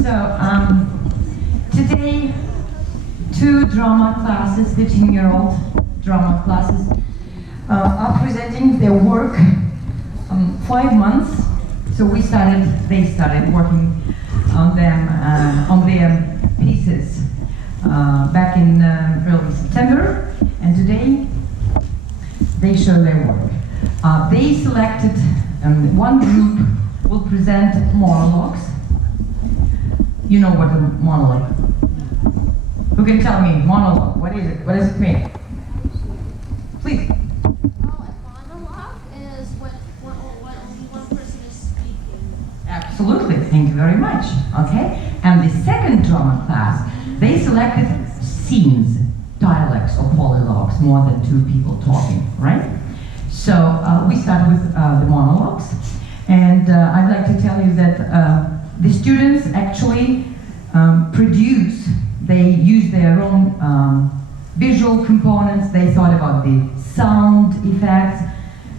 So, today, two drama classes, 15-year-old drama classes, are presenting their work 5 months. So they started working on them, on their pieces back in early September, and today they show their work. They selected, one group will present monologues. You know what a monologue? Who can tell me? Monologue, what is it? What does it mean? Please. Oh, a monologue is when only one person is speaking. Absolutely, thank you very much. Okay, and the second drama class, they selected scenes, dialects or polylogues, more than two people talking, right? So we start with the monologues, and I'd like to tell you that the students actually they use their own visual components, they thought about the sound effects.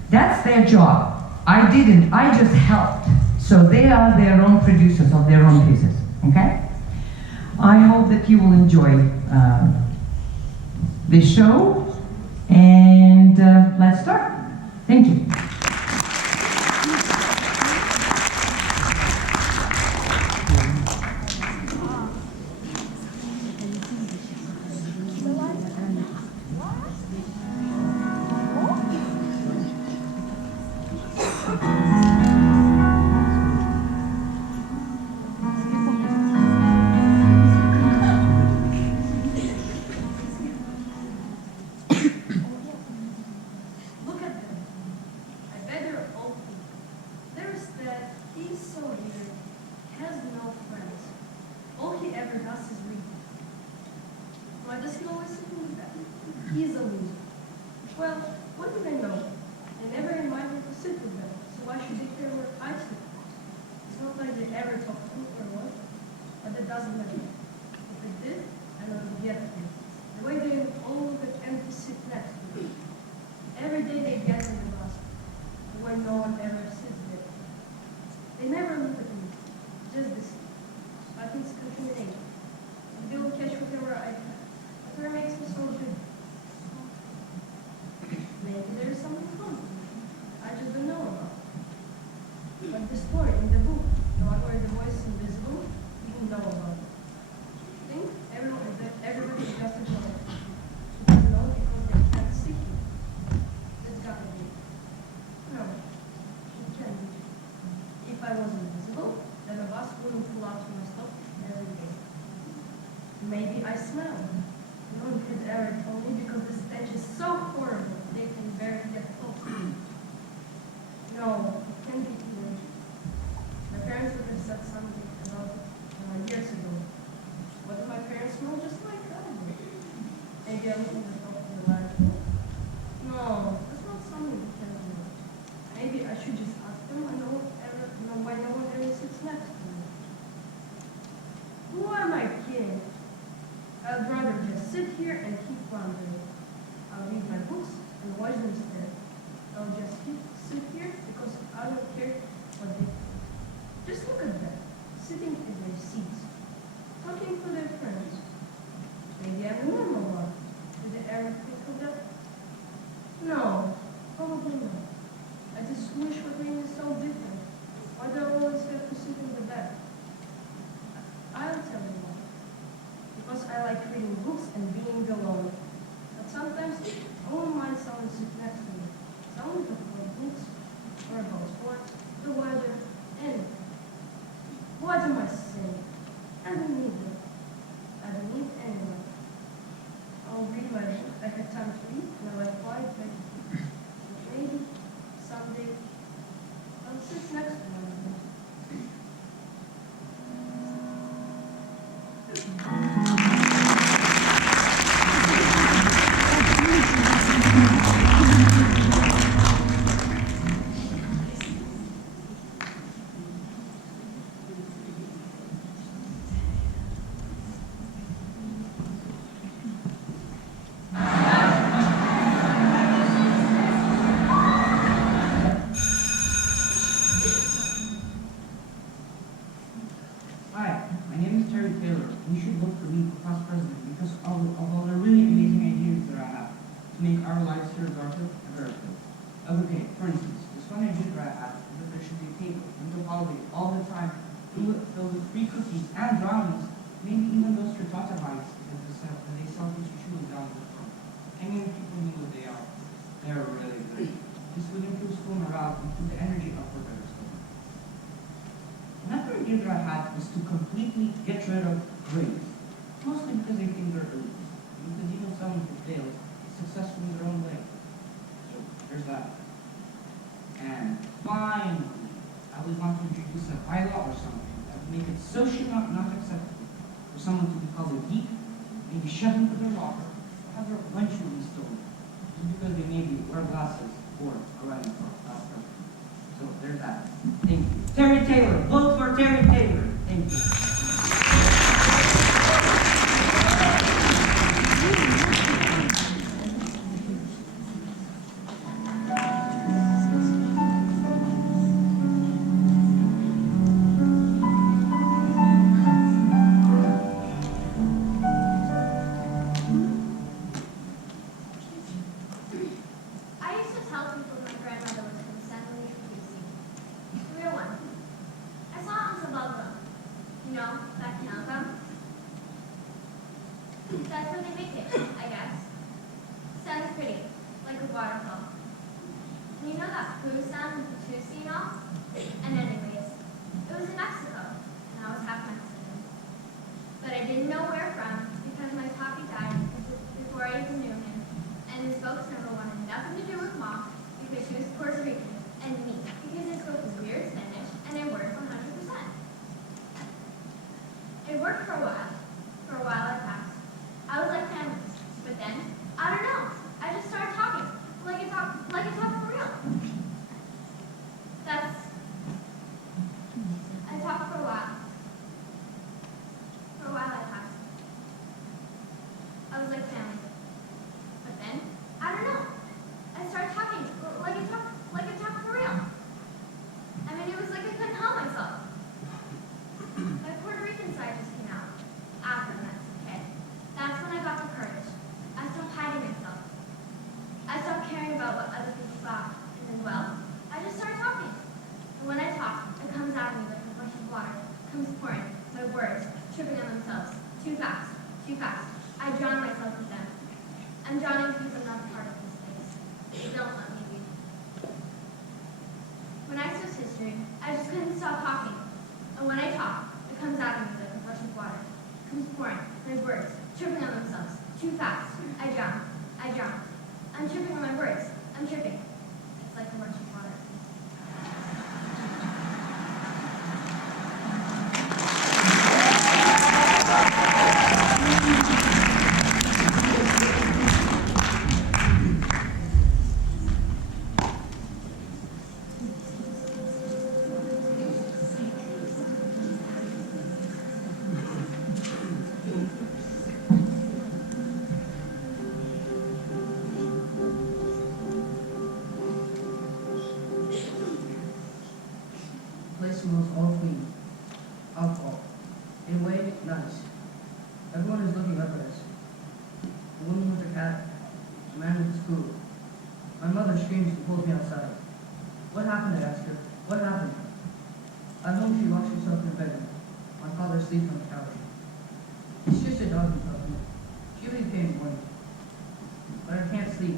That's their job. I didn't, I just helped. So they are their own producers of their own pieces, okay? I hope that you will enjoy the show, and let's start. Thank you. Maybe I smell. No one could ever tell me because the stench is so horrible they can barely get close to me. No, it can't be true. My parents would have said something about it years ago. What if my parents smell just like I do? Maybe I'm looking at myself in the light. No, that's not something you can do. Maybe I should just ask them. I know why no one ever sits next to me. Who am I kidding? I'd rather just sit here and keep wandering. I'll read my books and watch them instead. I'll just sit here because I don't care what they think. Just look at them, sitting in their seats, talking to their friends. Maybe I'm a normal one. Do they ever think of that? No, probably not. I just wish what being is so different. Why do I always have to sit in the back? I'll tell you why. Because I like reading books and being alone. But sometimes I won't mind someone sit next to me. Someone talk about books, or about sports, the weather, anything. What am I saying? I don't need them. I don't need anyone. I'll read my book. I have time to read, and I like quiet places. Maybe someday I'll sit next to one of them. Terry Taylor, you should look to be class president because of all the really amazing ideas that I have to make our lives here at Garfield a better place. Okay, for instance, this one idea that I have is that there should be a table in the hallway all the time filled with free cookies and brownies, maybe even those frittata bites that they sell these chewing down the front. I mean, if people knew what they are. They're really good. This would improve school morale and put the energy up for better school. Another idea that I had was to completely get rid of grades, mostly because I think they're elite. Because even someone who fails is successful in their own way. So there's that. And finally, I would want to introduce a bylaw or something that would make it socially not acceptable for someone to be called a geek, maybe shoved into their locker, or have their lunch money stolen, just because they maybe wear glasses or are running for class president. So there's that. Thank you. Terry Taylor. Vote for Terry Taylor. Thank you. I used to tell people my grandmother was coincidentally producing. The real one. I saw it on some bubble gum. You know, that canal gum? That's where they make it, I guess. Sounds pretty, like a waterfall. And you know that poo sound with the two and all? And anyways, it was in Mexico, and I was half Mexican. But I didn't know where from because my papi died before I even knew him, and his folks never wanted nothing to do with Mom because she was Puerto Rican, and me because I spoke weird Spanish and I worked 100%. It worked for a while. For a while I passed. I was like families, but then I don't know. I just started talking like I talk for real. I talked for a while. For a while I passed. I was like family. But then, I don't know. I started talking like I talk for real. I mean, it was like I couldn't help myself. My Puerto Rican side just came out after the Mexican kid. That's when I got the courage. I stopped hiding myself. I stopped caring about what other people thought. And then, well, I just started talking. And when I talk, it comes out of me like a rush of water. It comes pouring. My words, tripping on themselves. Too fast. Too fast. I drown myself with them. I'm drowning because I'm not a part of this place. They don't let me be. When I chose history, I just couldn't stop talking. And when I talk, it comes out of me like a rush of water. It comes pouring. My words, tripping on themselves. Too fast. I drown. I drown. I'm tripping on my words. I'm tripping. It's like a rush of water. The place smells all clean. Alcohol. In a way, nice. Everyone is looking up at us. A woman with her cat, a man with his food. My mother screams and pulls me outside. What happened? I ask her. What happened? At home, she locks herself in her bedroom. My father sleeps on the couch. It's just a dog, he tells me. She really paid me money. But I can't sleep.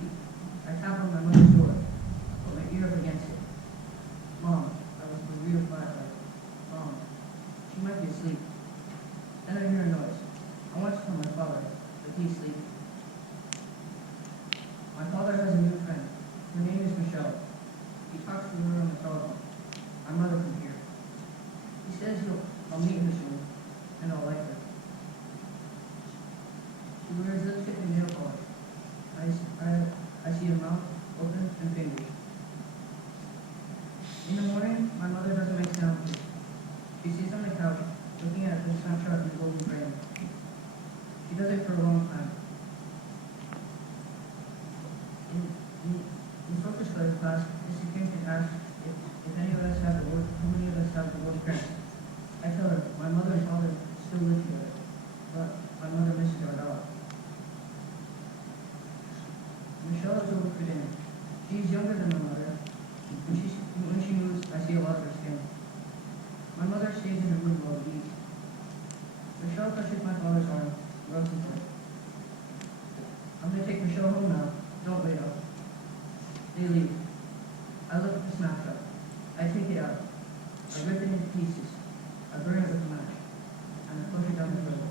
I tap on my mother's door, put my ear up against it. Mom, I was a real flashlight. Mom, she might be asleep. Then I hear a noise. I want to tell my father, but he's sleeping. My father has a new friend. Her name is Michelle. He talks to her on the telephone. My mother can hear. He says I'll meet her soon, and I'll like her. She wears lipstick and nail polish. I see her mouth open and fingers. In the morning, my mother doesn't make sound for me. She sits on the couch, looking at the snapshot in the golden frame. She does it for a long time. In social studies class, Mr. Kingston asks if any of us have the word, how many of us have the word parents. I tell her, my mother and father still live My mother stays in her room while we eat. Michelle touches my father's arm, rubs his head. I'm gonna take Michelle home now. Don't wait up. They leave. I look at the snapshot. I take it out. I rip it into pieces. I burn it with a match. And I push it down the road.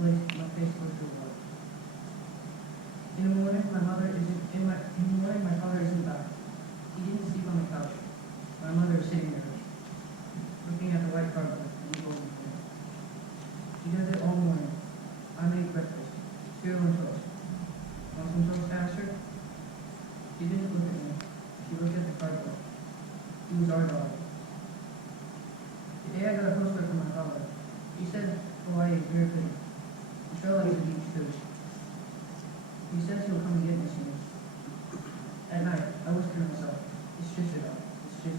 With my face close to the wall. In the morning, my father isn't back. He didn't sleep on the couch. My mother is sitting there, looking at the white carpet and the golden thing. She does it all morning. I make breakfast, cereal and toast. Want some toast, Asher? She didn't look at me. She looked at the cardboard. He was our dog. Today I got a postcard from my father. He said Hawaii is very pretty. Michelle likes the beach too. He says he'll come and get me soon. At night, I whisper to myself, it's just a dog. It's just a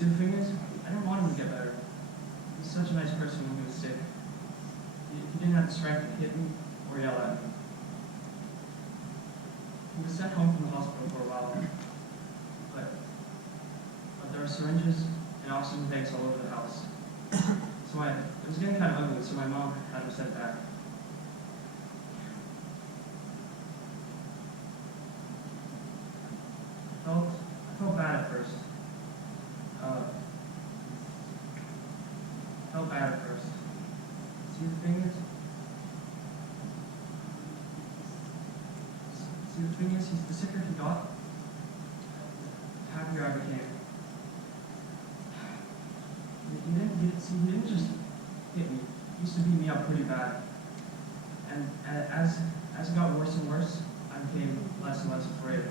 See, the thing is, I didn't want him to get better. He was such a nice person when he was sick. He didn't have the strength to hit me or yell at me. He was sent home from the hospital for a while, but there were syringes and oxygen tanks all over the house. So it was getting kind of ugly, so my mom had him sent back. I felt bad at first. See, the thing is, the sicker he got, the happier I became. He didn't just hit me. He used to beat me up pretty bad. And as it got worse and worse, I became less and less afraid.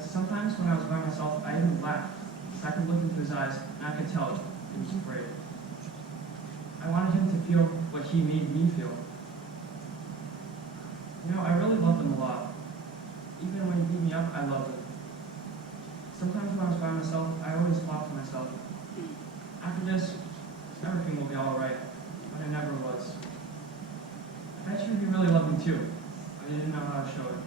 Sometimes when I was by myself, I even laughed. I could look into his eyes, and I could tell he was afraid. I wanted him to feel what he made me feel. You know, I really loved him a lot. Even when he beat me up, I loved him. Sometimes when I was by myself, I always thought to myself, after this, everything will be all right, but it never was. I bet you he really loved me too, but he didn't know how to show it.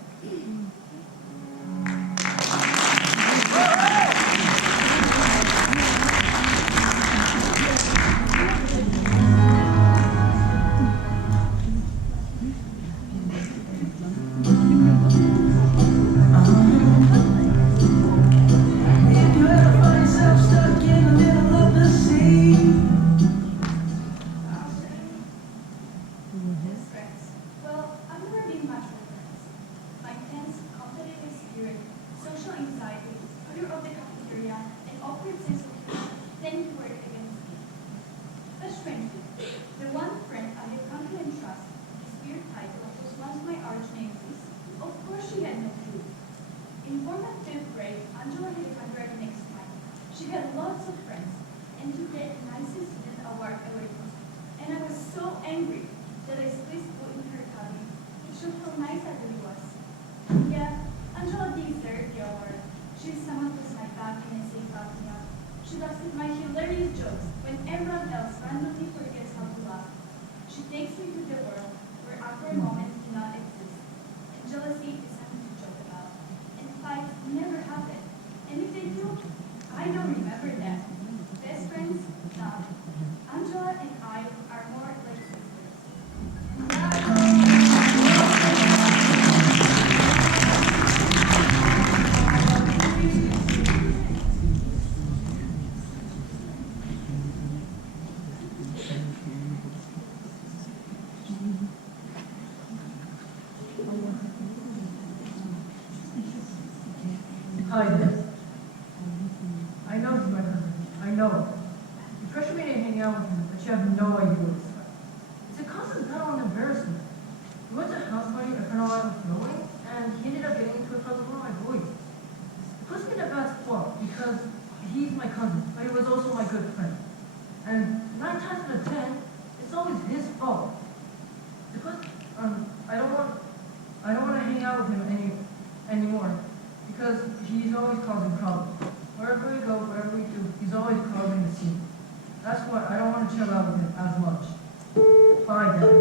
anxiety, odor of the cafeteria, and awkward sense of humor tend to work against me. But strangely, the one friend I had come to entrust this weird title was once my arch nemesis. Of course she had no clue. In fourth and fifth grade, Angela had a handwriting next to mine. She had lots of friends, and took the nicest student award away from me. And I was so angry that I squeezed food in her cabin to show how nice I really was. Yeah, Angela deserved the award. She someone was my back and I say back me up. She laughs at my hilarious jokes when everyone else randomly forgets how to laugh. She takes me to the world where awkward moments do not exist. And jealousy is something to joke about. And fights never happen. And if they do, I don't remember them. Best friends? No. Angela and I are more like sisters. Hi there. I know he's my cousin. I know it. You pressure me to hang out with him, but you have no idea what it's like. It's a constant battle and embarrassment. We went to a house party a friend of mine was throwing, and he ended up getting into a fight with one of my boys. It puts me in a bad spot because he's my cousin, but he was also my good friend. And 9 times out of 10, it's always his fault. Because I don't want to hang out with him anymore. Because he's always causing problems. Wherever we go, whatever we do, he's always causing a scene. That's why I don't want to chill out with him as much. Bye, Dad.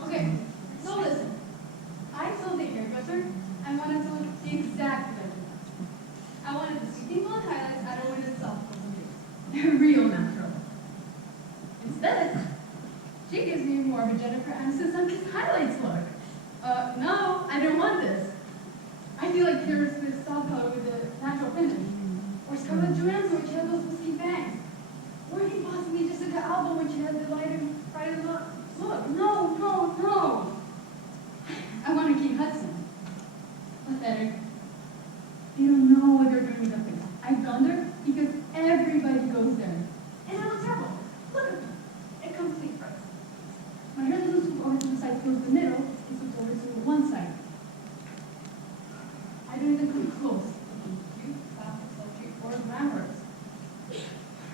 Okay, so listen. I told the hairdresser I wanted to look exactly like him. I wanted the sweeping blonde highlights. I don't want the soft they're real natural. Instead, she gives me more of a Jennifer Aniston Sunkiss highlights look. No, I don't want this. I feel like Taylor Swift's soft color with the natural finish. Or Scarlett Johansson when she had those whiskey bangs. Or even possibly just Jessica Alba when she had the lighter, brighter look. No, no, no. I want to keep Hudson. Pathetic. They don't know what they're doing with the place. I've gone there because everybody goes there. And I look terrible. Look at me. A complete fright. My hair doesn't swoop over to the side close to the middle. It swoops over to one side. I don't even come close to cute, classic, sultry, or glamorous.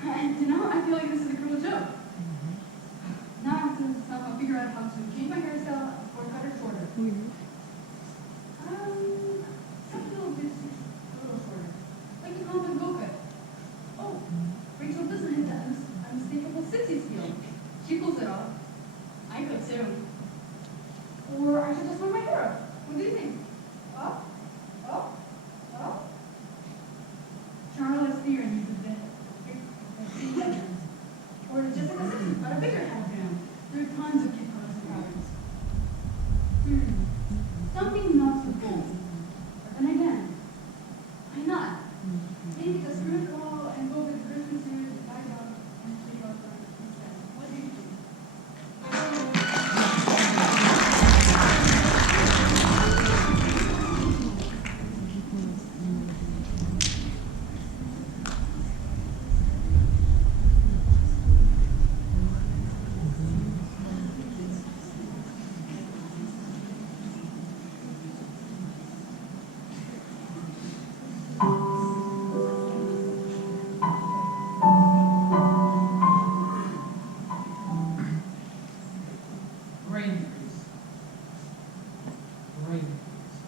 And I feel like this is a cruel joke. Now I have to somehow figure out how to change my hairstyle or cut it shorter. Something a little shorter. Like a common go cut. Oh, Rachel doesn't have that unmistakable 60s feel. She pulls it off. I could too. Or I should just wear my hair up. What do you think? Up? Up? Up? Charlotte Theron needs a bit. Or Jessica Simpson, but a bigger head down. There are tons of cute colors and patterns. Something not so bold. But then again, why not? Maybe the spirit girl and go with the Christmas series, back up, and take out instead. What do you think? Brain freeze. Brain freeze.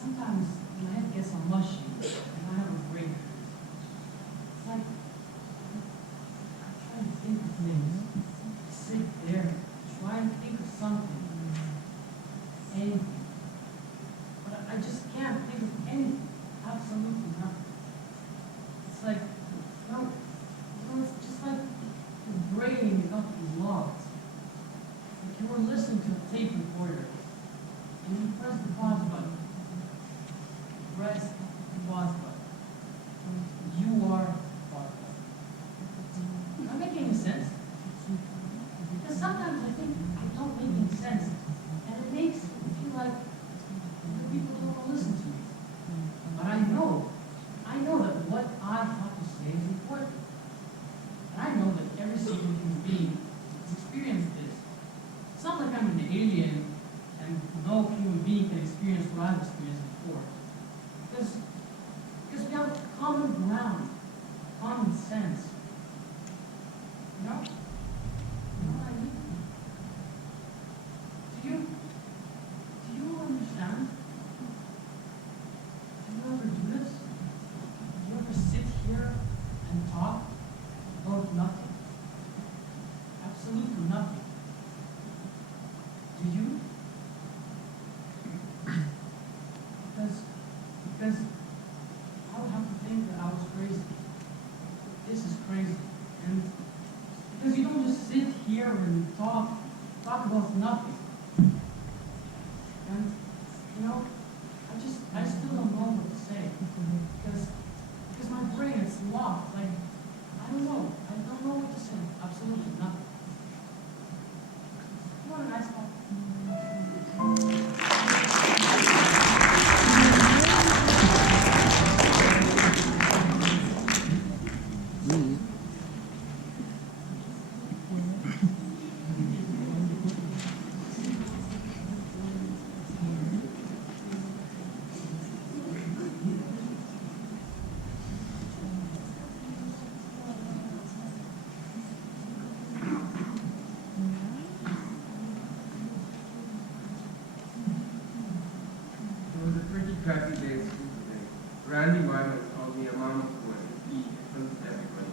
Sometimes my head gets all mushy and I have a brain freeze. It's like I'm trying to think of things. Sit there, try and think of something. Anything. But I just can't think of anything. Absolutely nothing. It's like, it's just like the brain is not locked. listening to a tape recorder, and you press the pause button. Press the pause button. You are pause button. Am I making any sense? Because sometimes I think I don't make any sense, and it makes me feel like the people don't want to listen to me. But I know that what I have to say is important. And I know that every single human being has experienced this. It's not like I'm an alien and no human being can experience what I've experienced before. Because we have common ground, common sense. You know? You know what I mean? Do you understand? Do you ever do this? Do you ever sit here and talk about nothing? Absolutely nothing. Do you? Because I would have to think that I was crazy. This is crazy. And because you don't just sit here and talk about nothing. And you know, I still don't know what to say. Because my brain is locked. Like I don't know what to say. Absolutely nothing. What a nice talk. It was a pretty crappy day at school today. Randy Wyman called me a mama's boy and he in front of everybody.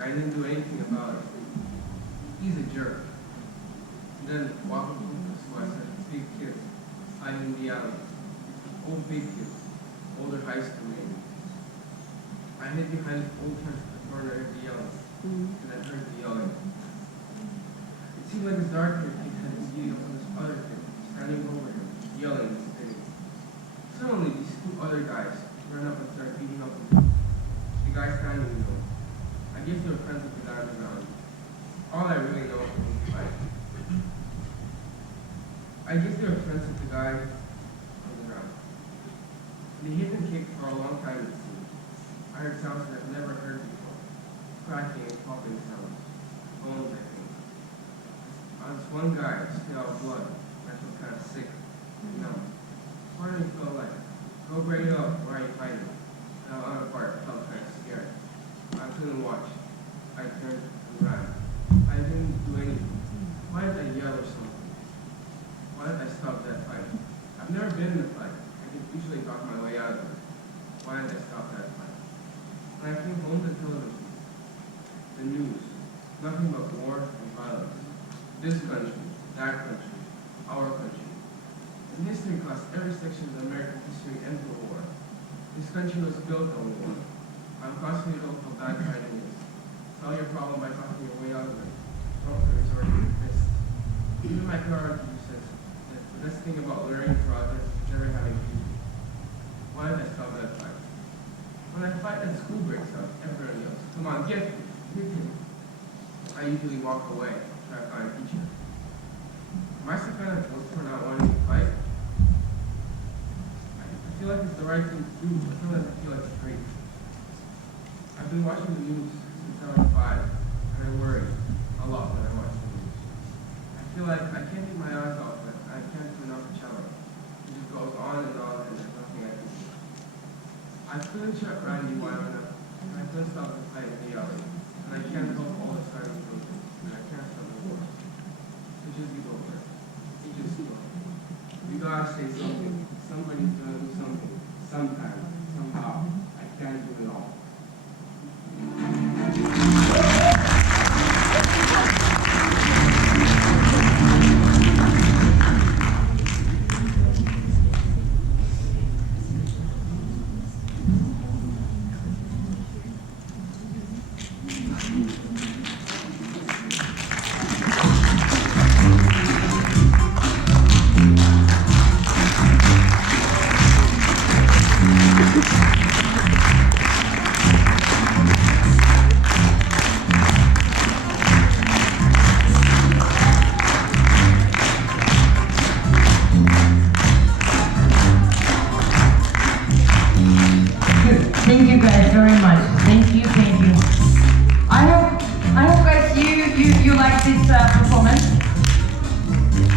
I didn't do anything about it. He's a jerk. And then walking home from school, I said, big kids, hiding in the alley. Old big kids, older high school maybe. I hid behind the old fence at the corner of the yelling, and I heard the yelling. It seemed like this dark-haired kid had been beating up on this other kid, standing over him, yelling and spitting. Suddenly, these two other guys ran up and started beating up on him. The guy standing in the middle. I guess they were friends with the guy on the ground. All I really know is the fight. I guess they were friends with the guy on the ground. They hit and kicked for a long time, it seemed. I heard sounds that I've never heard before. Cracking and popping sounds. Bones, I think. On this one guy, I spit out blood. I felt kind of sick and numb. Part of me felt like, go break it up, why are you fighting? And the other part felt kind of scared. I couldn't watch. I turned and ran. I didn't do anything. Why did I yell or something? Why did I stop that fight? I've never been in a fight. I can usually talk my way out of it. Why did I stop that fight? When I came home to television, the news, nothing but war and violence. This country, that country, our country. In history class, every section of American history ends the war. This country was built on war. I'm constantly told how bad fighting is. Solve your problem by talking your way out of it. Don't resort to your fist. Even my karate teacher says that the best thing about learning karate is never having people. Why did I stop that fight? When I fight and school breaks out, everyone yells, come on, get me. I usually walk away, try to find a teacher. Am I some kind of guilt for not wanting to fight? I feel like it's the right thing to do, but sometimes I feel like it's crazy. I've been watching the news since I was 5, and I worry a lot when I watch the news. I feel like I can't take my eyes off it, and I can't turn off the channel. It just goes on, and there's nothing I can do. I couldn't shut Randy Wyman up, and I couldn't stop the fight in the alley, and I can't help all the silent children, and I can't stop the war. It just be over. It just go. You gotta say something. Somebody's gonna do something. Sometime. Somehow. I can't do it all.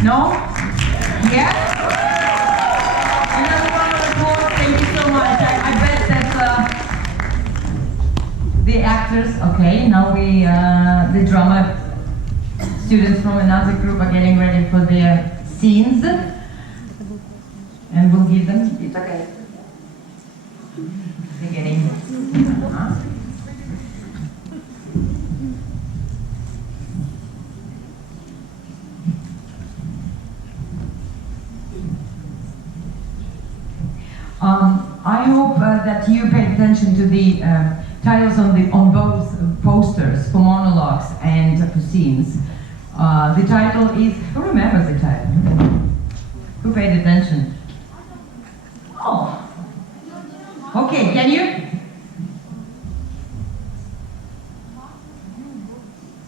No? Yes? Another round of applause. Thank you so much. I bet that the actors, okay, now the drama students from another group are getting ready for their scenes. And we'll give them, it's okay. Beginning. I hope that you paid attention to the titles on both posters for monologues and for scenes. The title is, who remembers the title? Who paid attention? Oh. Okay, can you?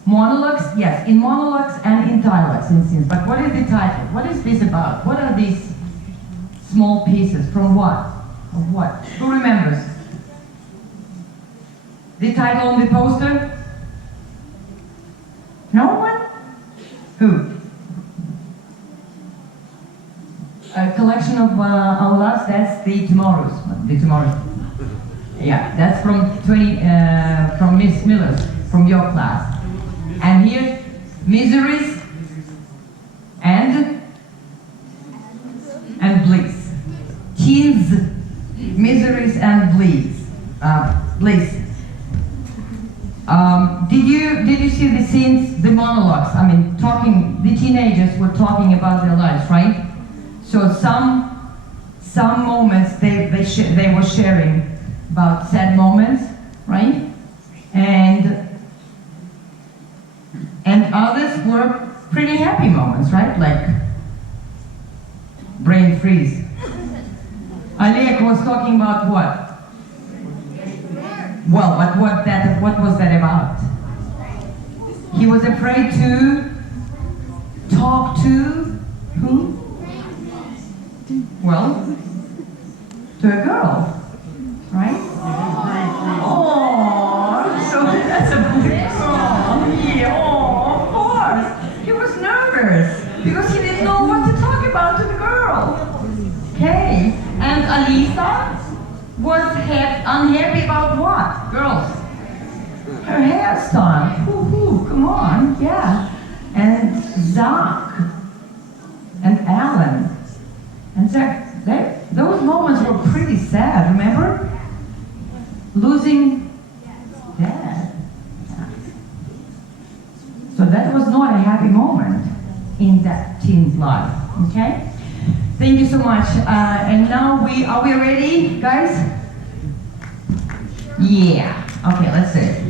Monologues, yes, in monologues and in dialogues in scenes. But what is the title? What is this about? What are these small pieces? From what? Of what? Who remembers? The title on the poster? No one? Who? A collection of our lives, that's the tomorrows. The tomorrows. Yeah, that's from Miss Miller's, from your class. And here, miseries and bliss. Teens, miseries and bliss. Bliss. Did you see the scenes, the monologues? I mean, the teenagers were talking about their lives, right? So some moments they were sharing about sad moments, right? And others were pretty happy moments, right? Like brain freeze. Alek was talking about what? Well, but what was that about? He was afraid to talk to who? Well, to a girl, right? Oh, so that's a big yeah, of course. He was nervous because he didn't know what to talk about to the girl. Okay, and Alisa was unhappy about what? Girls, her hairstyle. Come on, yeah. And Zach and Alan. And those moments were pretty sad, remember? Losing dad. Yeah. So that was not a happy moment in that teen's life, okay? Thank you so much. And now are we ready, guys? Yeah. Okay, let's do it.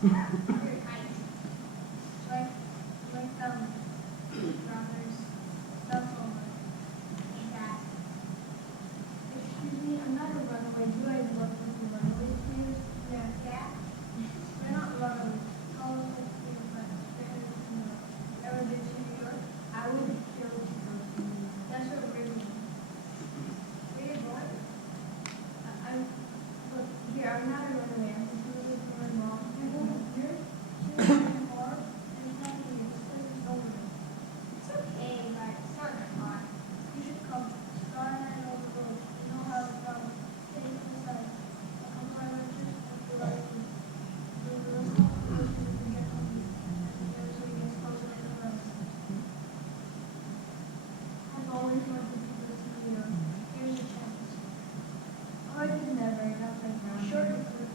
Very kind. Like, brothers, stuff over. Like that. Excuse me, I'm not a runaway. Do I work with the runaways, please? Yeah. Yeah? We're not runaways. Call us like you, but strangers to New York. Ever been to New York? I would kill to go to New York. That's what we're doing. Where are you going? Look, here, I'm not a runaway. I'm just living with my mom. I'm going here. She was in the car, and it's not here. This place is over. It's okay, but it's not that hard. You should come. Star and I know the road. We know how to travel. Stay inside. I'll come by lunches and feel like you. The rest of the way so we can get hungry. And the other so we get closer to the rest. I've always wanted to go to New York. Here's a chance. Oh, I did never. Not like that. Sure you could.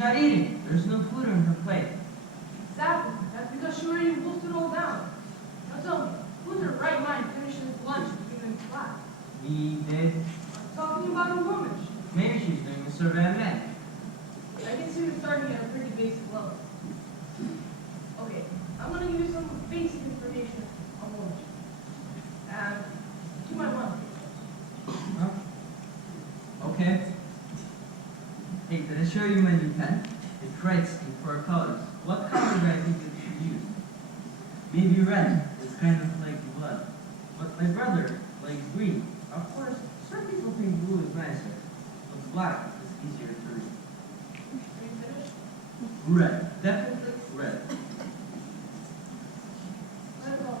not eating. There's no food on her plate. Exactly. That's because she already wolfed it all down. Now tell me, who in their right mind finishes lunch and gives them flat? We did. I'm talking about a woman. Maybe she's doing a survey of men. I can see you're starting at a pretty basic level. Okay, I'm gonna give you some basic information on women. And you might want to. Huh? Okay. Hey, did I show you my new pen? It writes in 4 colors. What color do I think it should use? Maybe red. It's kind of like blood. But my brother likes green. Of course, some people think blue is nicer, but black is easier to read. Are you finished? Red. Definitely red. Let it go.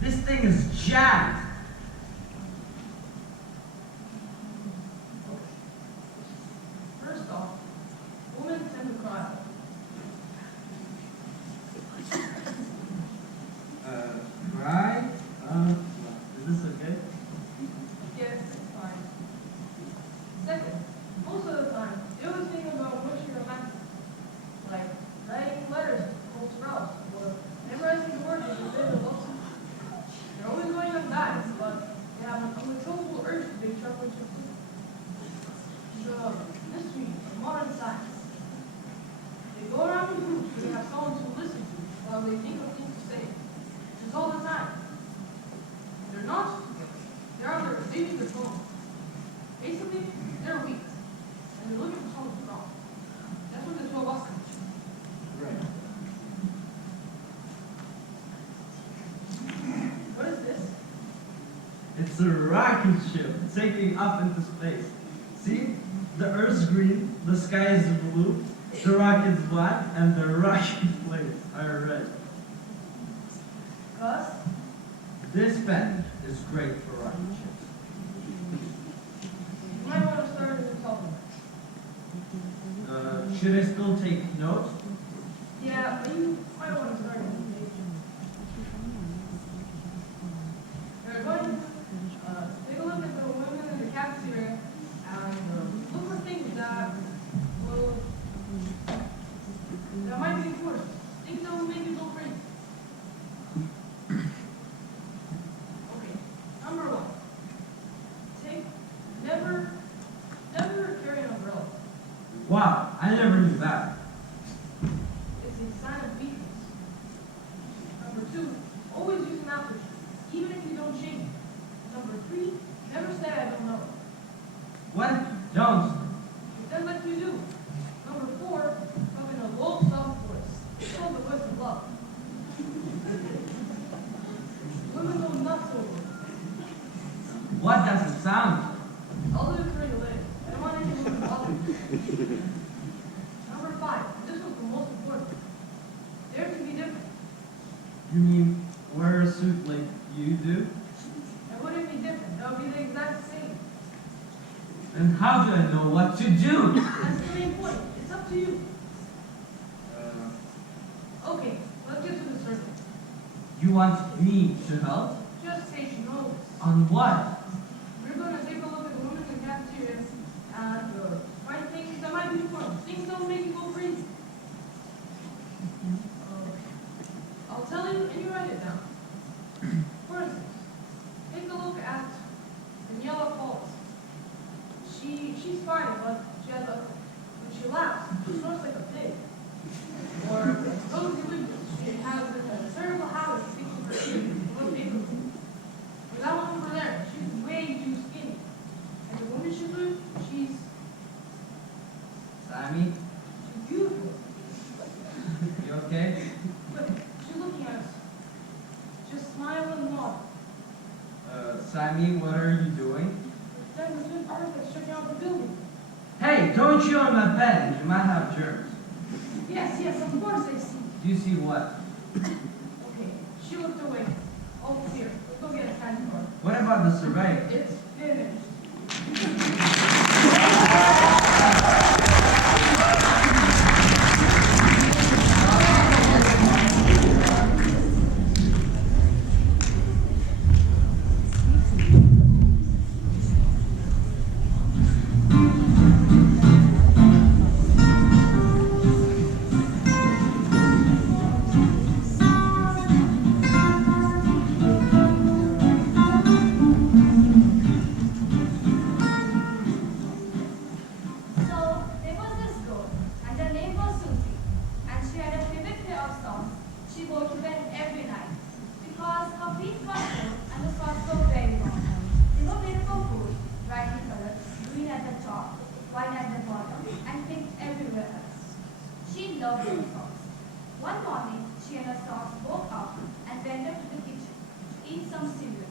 This thing is jammed. First off, women tend to cry. Right? Is this okay? Yes, it's fine. Second, most of the time, they always think about what you're romantic. Like writing letters to close spouse, or memorizing the words of your favorite love song. They're always going on diets, but they have an uncontrollable urge to bake chocolate chip cookies. The mystery of modern science. They go around in groups where they have someone to listen to while they think of things to say. Just all the time. They're not together. They're on their, they use their phone. Basically, they're weak. And they're looking for someone strong. That's what the two of us can do. Right. What is this? It's a rocket ship taking up into space. See? The Earth's green, the sky is blue, the rocket's black, and the rocket plates are red. Gus? This pen is great for rocket ships. You might want to start a new topic. Should I still take notes? Yeah, but you might want to start a new page. We're going to take a look at the women in the cafeteria and look for things that will that might be important. Things that will make you go crazy. Okay, number 1. Never carry an umbrella. Wow, I never knew that. It's a sign of weakness. Number 2, always use an aftershave, even if you don't shave. Number 3, never say I don't know. What? Don't. Pretend like you do. Number 4, talk in a low, soft voice. It's called the voice of love. Women go nuts over it. What does it sound? I'll do it for you later. I don't want anyone to bother you. Number 5, this was the most important. Dare to be different. You mean wear a suit like you do? And would it be different? That would be the exact same. Then how do I know what to do? That's the main point. It's up to you. Okay, let's get to the survey. You want me to help? Just station notes. On what? We're going to take a look at the women in the cafeteria and find things that might be important. Things that will make you go crazy. I'll tell you and you write it down. For instance, take a look at Daniela Falls. She's fine, but when she laughs, she snorts like a pig. Or Rosie Williams, she has a terrible habit of thinking her teeth in one paper. Or that one over there, she's way too skinny. And the woman she's with, she's Sammy, beautiful. you okay? But she's looking at us. Just smile and nod. Sammy, what are you doing? Then the twin architects checking out the building. Hey, don't chew on my pen. You might have germs. Yes, of course I see. Do you see what? Okay, she looked away. Oh, here, let's go get a candy bar. What about the survey? It's finished. white at the bottom, and pink everywhere else. She loved her socks. One morning, she and her socks woke up and went up to the kitchen to eat some cereal.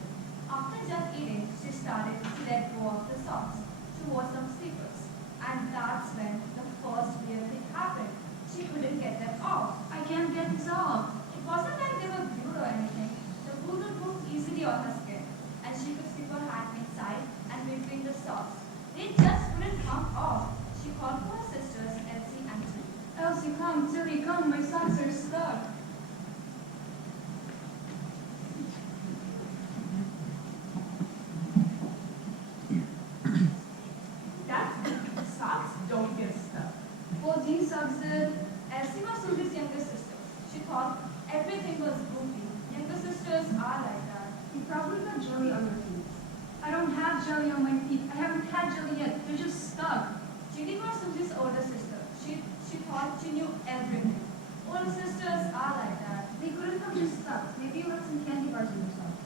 After just eating, she started to let go of the socks to wear some slippers. And that's when the first weird thing happened. She couldn't get them off. I can't get this off. It wasn't like they were glued or anything. The glue would move easily on her skin, and she could slip her hand inside and between the socks. They just wouldn't come off. She called for her sisters, Elsie and Tilly. Elsie, come. Tilly, come. My socks are stuck. That's socks don't get stuck. Well, these socks did. Elsie was Susie's younger sister. She thought everything was goofy. Younger sisters are like that. You probably got jelly on your feet. I don't have jelly on my feet. I haven't had jelly yet. They're just stuck. Ginny was Susie's older sister. She thought she knew everything. Older sisters are like that. They couldn't have just stuck. Maybe you left some candy bars in your socks.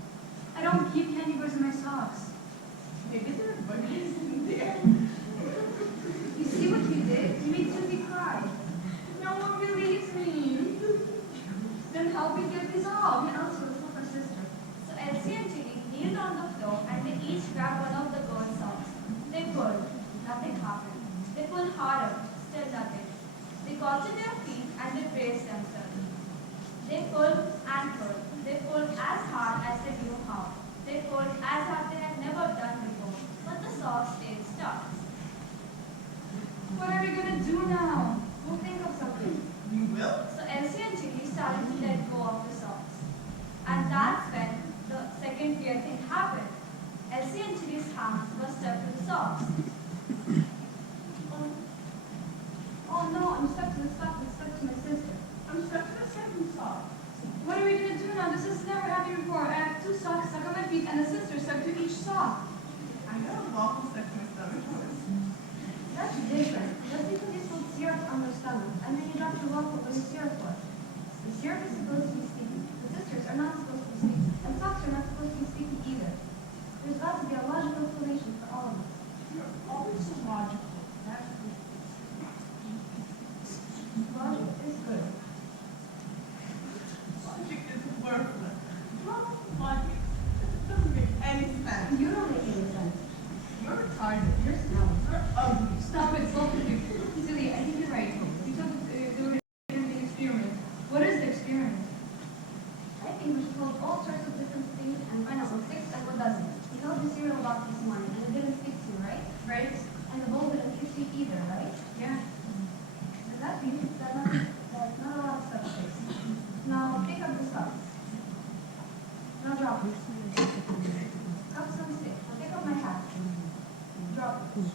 I don't keep candy bars in my socks. Maybe there are bunnies in there. You see what you did? You made Susie cry. No one believes me. Then help me get these off. And Elsie was with her sister. So Elsie and Ginny kneeled on the floor and they each grabbed one of the girls' socks. They pulled. Nothing happened. They pulled harder. Still nothing. They got to their feet and they braced themselves. They pulled and pulled. They pulled as hard as they knew how. They pulled as hard they had never done before. But the socks stayed stuck. What are we gonna do now? We'll think of something. You will? So Elsie and Ginny started to let go of the socks. And that's when the second weird thing happened. Elsie and Ginny's hands were stuck to the socks. Oh no, I'm stuck to the sock that's stuck to my sister. I'm stuck to the second sock. What are we gonna do now? This has never happened before. I have two socks stuck on my feet and a sister stuck to each sock. I got a waffle stuck to my stomach once. That's different. Just because you spilled syrup on your stomach, and then you dropped your waffle where the syrup was. The syrup is supposed to be sticky. The sisters are not supposed to be sticky. And socks are not supposed to be sticky either. There's got to be a logical explanation for all of this. You're always so logical. That's good. Logic is good. Logic is worthless. What's logic? It doesn't make any sense. You don't make any sense. You're retarded. You're smelly. You're ugly. Stop it, both of you. Silly, I think you're right. You took they were doing the experiment. What is the experiment? I think we should hold all sorts of different things and find out what sticks and what doesn't. You held the cereal box this morning and it didn't stick to you, right? Right. And the bowl didn't stick to you either, right? Yeah. Does that mean that not a lot of stuff sticks? Now pick up the stuff. Now drop it. Cup some stick. Now pick up my hat. Drop it.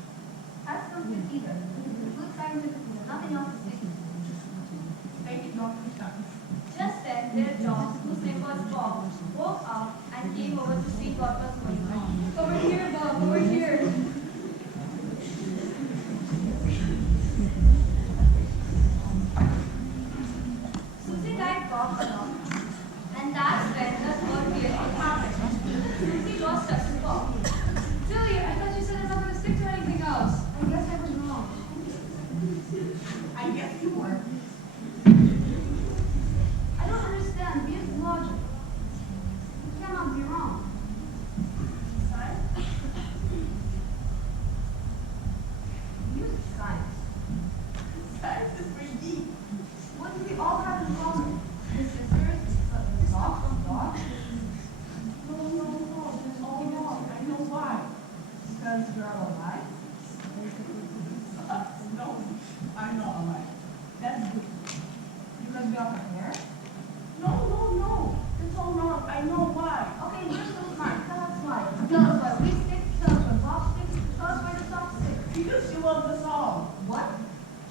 Hats don't fit either. It looks scientifically that nothing else is sticking. Thank you, Dr. Sutton. Just then, little John, whose name was Bob, woke up and came over to see what was going on. Over here, Bob. Over here. Susie tied Bob along, and that's when the third weird thing happened. Susie got stuck to Bob. Julia, I thought you said it's not going to stick to anything else. I guess I was wrong. I guess you were. I don't understand. Be as logical. You cannot be wrong. Science? Use science. Science is very deep. What do we all have in common? The sisters, the socks, the dog. No, that's all wrong. I know why. Because you're all alive. No, I'm not alive. That's good. Because we all have hair. No. That's all wrong. I know why. Okay, you're so smart. Tell us why. Tell us why we stick. Tell us why Bob sticks. Tell us why the socks stick. Because she loves us all. What?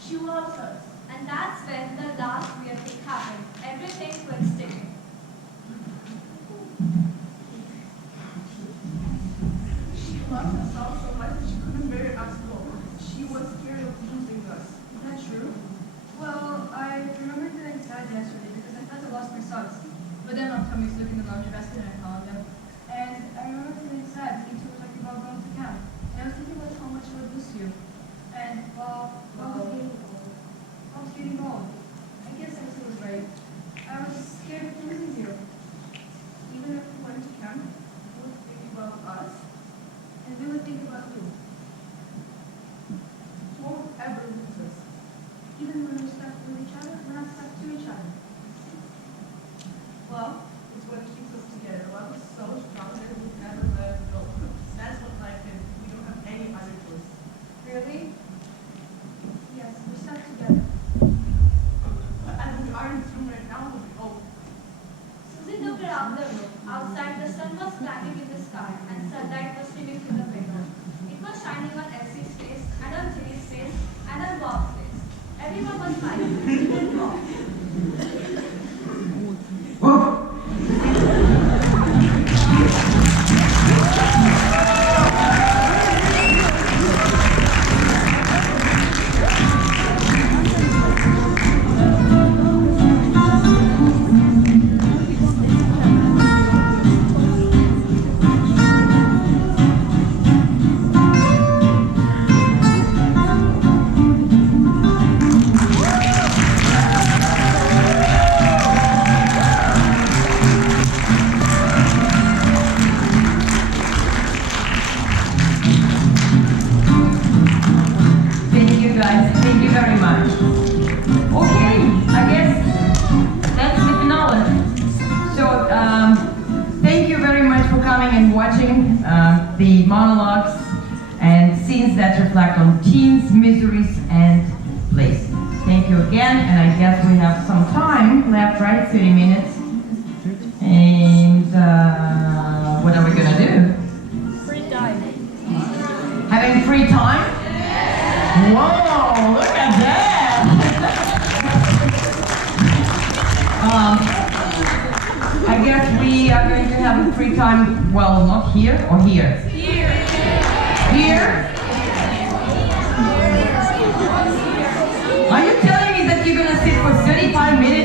She loves us. And that's when the last weird thing happened. Everything quit sticking. She loved us all so much that she couldn't bear us go. She was scared of losing us. Is that true? Well, I remember feeling sad yesterday Well, I was getting old. I guess Elsie was right. I was scared of losing you. Even if we went to camp, we would think about us, and we would think about you. You won't ever lose us. Even when we're stuck with each other, we're not stuck to each other. Love is what keeps us together. Love is so strong that it will never let us go. That's what life is. We don't have any other choice. Really? Yes, we're stuck together. But as we are in this room right now, we'll be old. Susie looked around the room. Outside, the sun was climbing in the sky, and sunlight was streaming through the window. It was shining on Elsie's face, and on Ginny's face, and on Bob's face. Everyone was smiling, even Bob. Thank you very much. Okay, I guess that's the finale. So, thank you very much for coming and watching the monologues and scenes that reflect on teens, miseries, and place. Thank you again, and I guess we have some time left, right? 30 minutes. And what are we gonna do? Free time. Having free time? Whoa, look at that! I guess we are going to have a free time, well, not here or here? Here! Here? Are you telling me that you're going to sit for 35 minutes